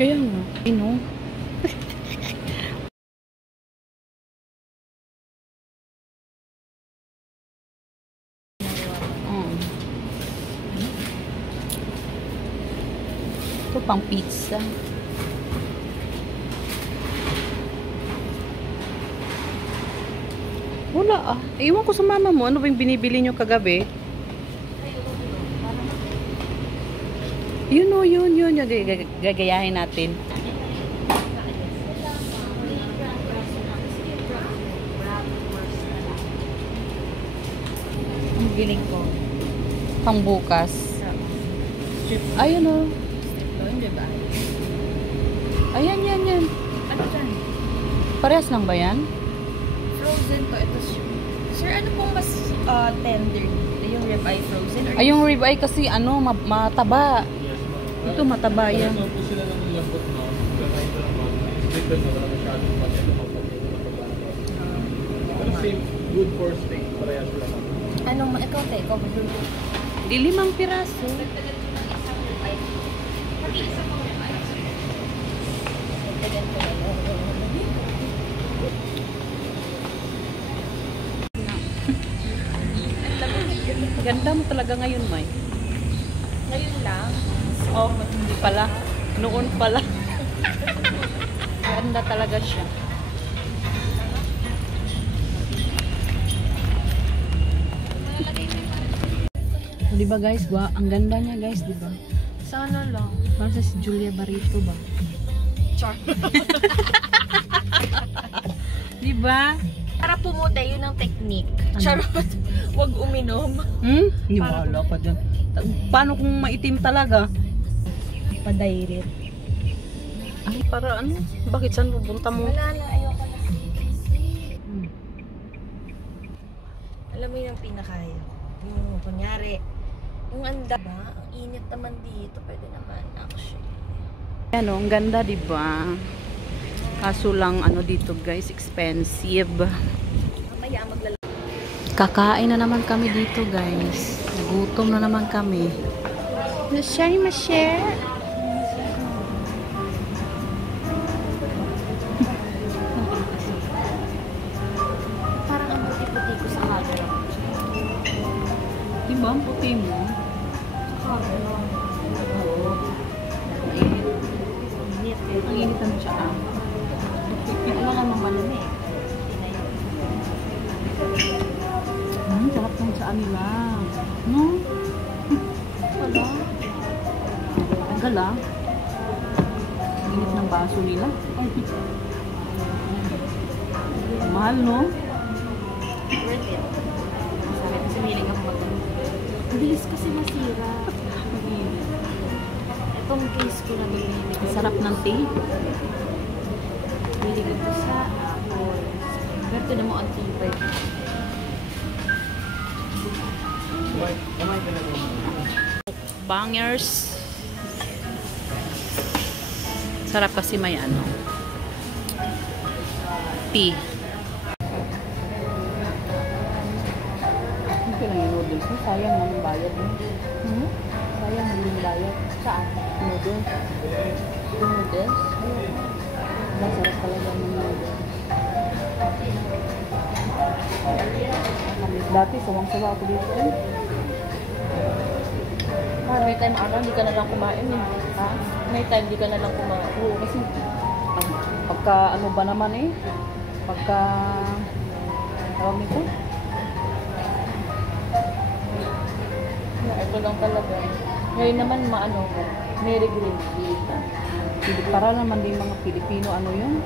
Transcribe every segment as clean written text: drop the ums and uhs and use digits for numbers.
Kaya nga. Ino. Ito pang pizza. Wala ah. Iwan ko sa mama mo. Ano ba yung binibili nyo kagabi? Yun o, yun. Gagayahin natin. Ang giling ko. Pang bukas. Ayun o. Ayan, yan. Ano dyan? Parehas lang ba yan? Frozen to. Ito sir, ano pong mas tender dito? Yung ribeye frozen? Or Ay, yung ribeye kasi ano, mataba. Ito mataba yan. Ito po sila ng lambot na. Kakain ko naman. Depende na lang masyadong pati. Pero same, good for steak. Parehas lang. anong, ikaw te, ikaw ba? Di 5 piraso. Ganda mo talaga ngayon, May. Ngayon lang. Oh, hindi pala. Noon pala. Ganda talaga siya. So, diba guys, ang ganda niya guys, diba? Sana lang. Parang sa si Julia Barreto ba? Char. Diba? Para pumuti, yun ang technique. Ano? Charot. Huwag uminom. Hindi wala pa dyan. Paano kung maitim talaga? Padairit. Ay, para ano? Bakit saan pupunta mo? Wala na, ayoko na. Alam mo yung pinakaya. Yung kunyari, yung anda ba? Ang init naman dito. Pwede naman actually. Ano, ang ganda diba? Kaso lang ano dito guys, expensive. Mamaya maglalaro. Kakain na naman kami dito guys. Nagutom na naman kami. Ma-share. Parang ang puti-puti ko sa camera. Diba ang puti mo? Oo. Init. Ang init ang tsaa. Wala namang malumi. Sarap ng tsaa nila. No? Wala. Tagal ah. Init ng baso nila. Mahal no? Worth it. Sabi ko, siniling ako mag-ano. Ang bilis kasi masira. Itong case ko na binili. Sarap ng tea. Bili ko ito sa Apple. Pero ito na mo ang tibay. Bangers. Sarap kasi may ano. Tea. Ito lang yung noodles mo. Sayang naman yung bayad mo. Sayang naman yung bayad. Saan? Noodles. Yung noodles? Masarap talaga ng noodles. Dati, sawang-sawa ako dito. May time hindi ka na lang kumain eh. Ha? May time di ka na lang kumain. Oo, kasi pagka ano ba naman eh? Pagka tawag nito? Ito lang talaga. Ngayon naman maano ko. Mary Green. Para naman din mga Pilipino ano yun?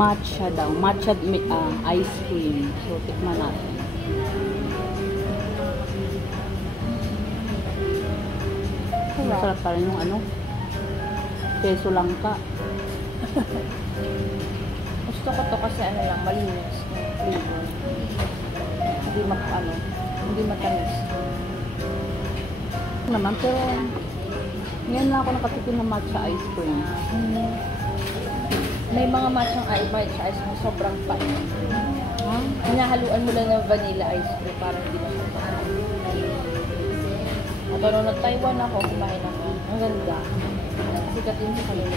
Matcha daw. Matcha ice cream. So, tikman natin. Masarap pa rin yung ano. Peso lang ka. Gusto ko to kasi ano lang, malinis yung flavor. Hindi matamis. Naman, pero ngayon lang ako nakatikim ng matcha ice cream. May mga matchang matcha ice cream sobrang fine. Hinahaluan mo lang ng vanilla ice cream para hindi masarap. At nung nag-Taiwan ako, kumain ako. Ang ganda. Sikat din sa kanila.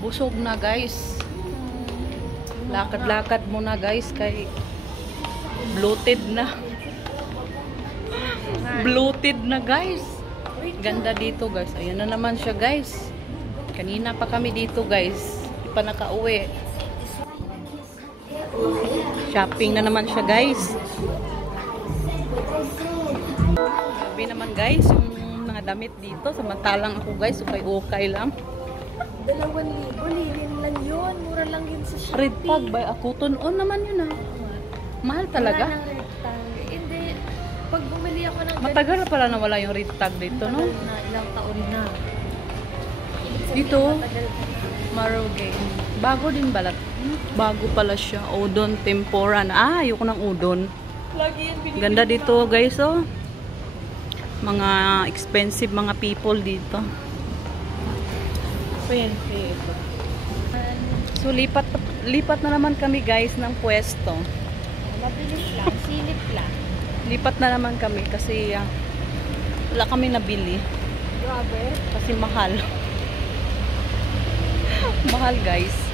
Busog na guys. Lakad-lakad muna guys kay bloated na. Bloated na guys. Ganda dito guys. Ayan na naman siya guys. Kanina pa kami dito guys. Di pa nakauwi. Shopping na naman siya guys. Grabe naman guys yung mga damit dito. Samantalang ako guys, ukay-ukay lang. 2,000 lilin lang yun. Mura lang yun sa Shopee. Red tag by Akuton on naman yun ah. Mahal talaga. Wala ng red tag. Hindi. Pag bumili ako ng Matagal na pala nawala yung red tag dito, no? na ilang taon na. Dito, Matagal na. Maroge. Bago din balat. Bago pala siya. Udon tempura na. Ah, ayoko ng udon. Lagi yan binibili. Ganda dito, guys, oh. Mga expensive mga people dito. So, lipat na naman kami, guys, ng pwesto. Mabilis lang. Silip lang. Lipat na naman kami kasi wala kami nabili. Grabe. Kasi mahal. Mahal, guys.